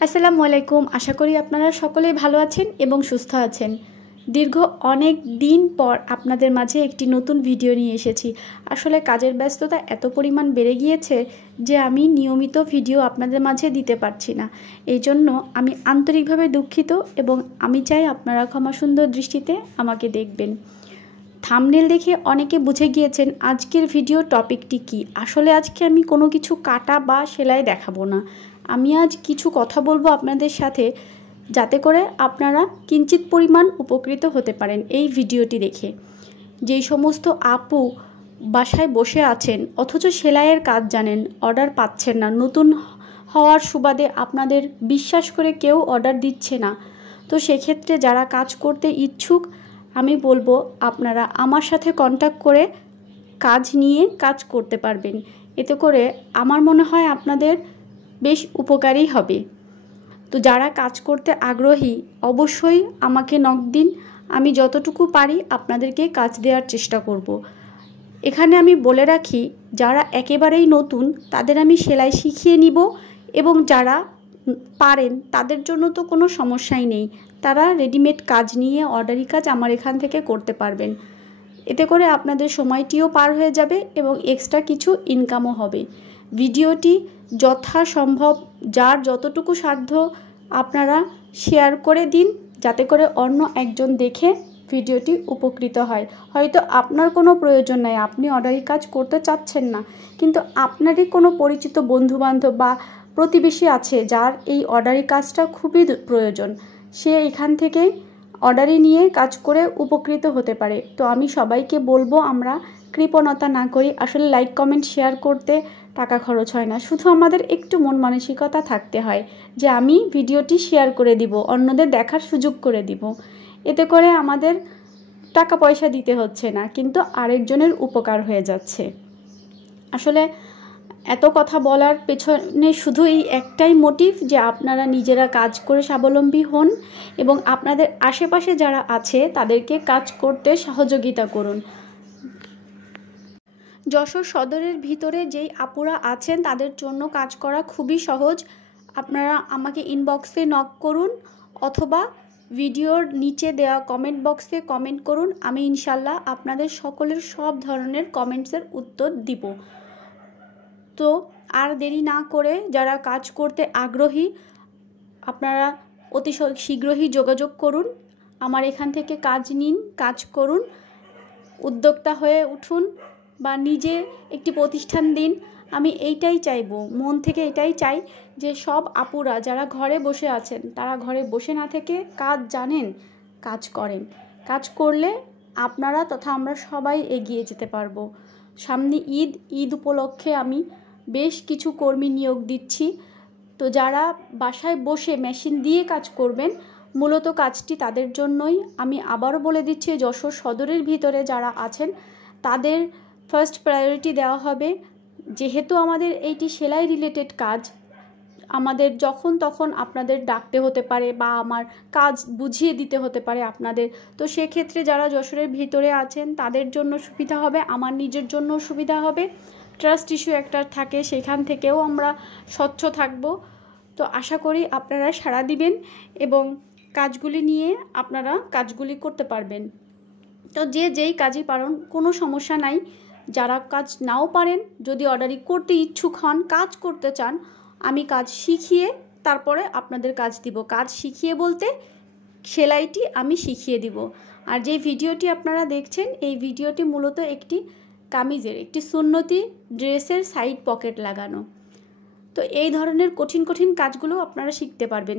আসসালামু আলাইকুম। আশা করি আপনারা সকলেই ভালো আছেন এবং সুস্থ আছেন। দীর্ঘ অনেক দিন পর আপনাদের মাঝে একটি নতুন ভিডিও নিয়ে এসেছি। আসলে কাজের ব্যস্ততা এত পরিমাণ বেড়ে গিয়েছে যে আমি নিয়মিত ভিডিও আপনাদের মাঝে দিতে পারছি না। এই জন্য আমি আন্তরিকভাবে দুঃখিত এবং আমি চাই আপনারা ক্ষমা সুন্দর দৃষ্টিতে আমাকে দেখবেন। থাম্বনেল দেখে অনেকে বুঝে গিয়েছেন আজকের ভিডিও টপিকটি কী। আসলে আজকে আমি কোনো কিছু কাটা বা সেলাই দেখাবো না। আমি আজ কিছু কথা বলবো আপনাদের সাথে, যাতে করে আপনারা কিঞ্চিত পরিমাণ উপকৃত হতে পারেন এই ভিডিওটি দেখে। যেই সমস্ত আপু বাসায় বসে আছেন অথচ সেলাইয়ের কাজ জানেন, অর্ডার পাচ্ছেন না, নতুন হওয়ার সুবাদে আপনাদের বিশ্বাস করে কেউ অর্ডার দিচ্ছে না, তো সেক্ষেত্রে যারা কাজ করতে ইচ্ছুক আমি বলবো আপনারা আমার সাথে কন্ট্যাক্ট করে কাজ নিয়ে কাজ করতে পারবেন। এতে করে আমার মনে হয় আপনাদের বেশ উপকারী হবে। তো যারা কাজ করতে আগ্রহী অবশ্যই আমাকে নক দিন। আমি যতটুকু পারি আপনাদেরকে কাজ দেওয়ার চেষ্টা করব। এখানে আমি বলে রাখি, যারা একেবারেই নতুন তাদের আমি সেলাই শিখিয়ে নিব, এবং যারা পারেন তাদের জন্য তো কোনো সমস্যাই নেই, তারা রেডিমেড কাজ নিয়ে অর্ডারি কাজ আমার এখান থেকে করতে পারবেন। এতে করে আপনাদের সময়টিও পার হয়ে যাবে এবং এক্সট্রা কিছু ইনকামও হবে। ভিডিওটি যথাসম্ভব যার যতটুকু সাধ্য আপনারা শেয়ার করে দিন, যাতে করে অন্য একজন দেখে ভিডিওটি উপকৃত হয়। হয়তো আপনার কোনো প্রয়োজন নাই, আপনি অর্ডারি কাজ করতে চাচ্ছেন না, কিন্তু আপনারই কোনো পরিচিত বন্ধুবান্ধব বা প্রতিবেশী আছে যার এই অর্ডারি কাজটা খুবই প্রয়োজন, সে এখান থেকে অর্ডারি নিয়ে কাজ করে উপকৃত হতে পারে। তো আমি সবাইকে বলবো আমরা কৃপণতা না করি। আসলে লাইক কমেন্ট শেয়ার করতে টাকা খরচ হয় না, শুধু আমাদের একটু মন মানসিকতা থাকতে হয় যে আমি ভিডিওটি শেয়ার করে দিব, অন্যদের দেখার সুযোগ করে দিব। এতে করে আমাদের টাকা পয়সা দিতে হচ্ছে না, কিন্তু আরেকজনের উপকার হয়ে যাচ্ছে। আসলে এত কথা বলার পেছনে শুধু এই একটাই মোটিভ যে আপনারা নিজেরা কাজ করে স্বাবলম্বী হন এবং আপনাদের আশেপাশে যারা আছে তাদেরকে কাজ করতে সহযোগিতা করুন। যশোর সদরের ভিতরে যেই আপুরা আছেন তাদের জন্য কাজ করা খুবই সহজ। আপনারা আমাকে ইনবক্সে নক করুন অথবা ভিডিওর নিচে দেওয়া কমেন্ট বক্সে কমেন্ট করুন। আমি ইনশাল্লাহ আপনাদের সকলের সব ধরনের কমেন্টসের উত্তর দিব। তো আর দেরি না করে যারা কাজ করতে আগ্রহী আপনারা অতি শীঘ্রই যোগাযোগ করুন, আমার এখান থেকে কাজ নিন, কাজ করুন, উদ্যোক্তা হয়ে উঠুন বা নিজে একটি প্রতিষ্ঠান দিন। আমি এইটাই চাইবো, মন থেকে এটাই চাই যে সব আপুরা যারা ঘরে বসে আছেন তারা ঘরে বসে না থেকে কাজ জানেন, কাজ করেন। কাজ করলে আপনারা তথা আমরা সবাই এগিয়ে যেতে পারবো। সামনে ঈদ উপলক্ষে আমি বেশ কিছু কর্মী নিয়োগ দিচ্ছি। তো যারা বাসায় বসে মেশিন দিয়ে কাজ করবেন, মূলত কাজটি তাদের জন্যই। আমি আবারও বলে দিচ্ছি, যশোর সদরের ভিতরে যারা আছেন তাদের ফার্স্ট প্রায়োরিটি দেওয়া হবে। যেহেতু আমাদের এইটি সেলাই রিলেটেড কাজ, আমাদের যখন তখন আপনাদের ডাকতে হতে পারে বা আমার কাজ বুঝিয়ে দিতে হতে পারে আপনাদের। তো সেক্ষেত্রে যারা যশোরের ভিতরে আছেন তাদের জন্য সুবিধা হবে, আমার নিজের জন্য সুবিধা হবে। ট্রাস্ট ইস্যু একটা থাকে, সেখান থেকেও আমরা স্বচ্ছ থাকব। তো আশা করি আপনারা সাড়া দিবেন এবং কাজগুলি নিয়ে আপনারা কাজগুলি করতে পারবেন। তো যে যেই কাজই পারেন কোনো সমস্যা নাই। যারা কাজ নাও পারেন, যদি অর্ডারি করতে ইচ্ছুক হন, কাজ করতে চান, আমি কাজ শিখিয়ে তারপরে আপনাদের কাজ দিব। কাজ শিখিয়ে বলতে সেলাইটি আমি শিখিয়ে দিব। আর যে ভিডিওটি আপনারা দেখছেন এই ভিডিওটি মূলত একটি কামিজের, একটি সুন্নতি ড্রেসের সাইড পকেট লাগানো। তো এই ধরনের কঠিন কঠিন কাজগুলো আপনারা শিখতে পারবেন।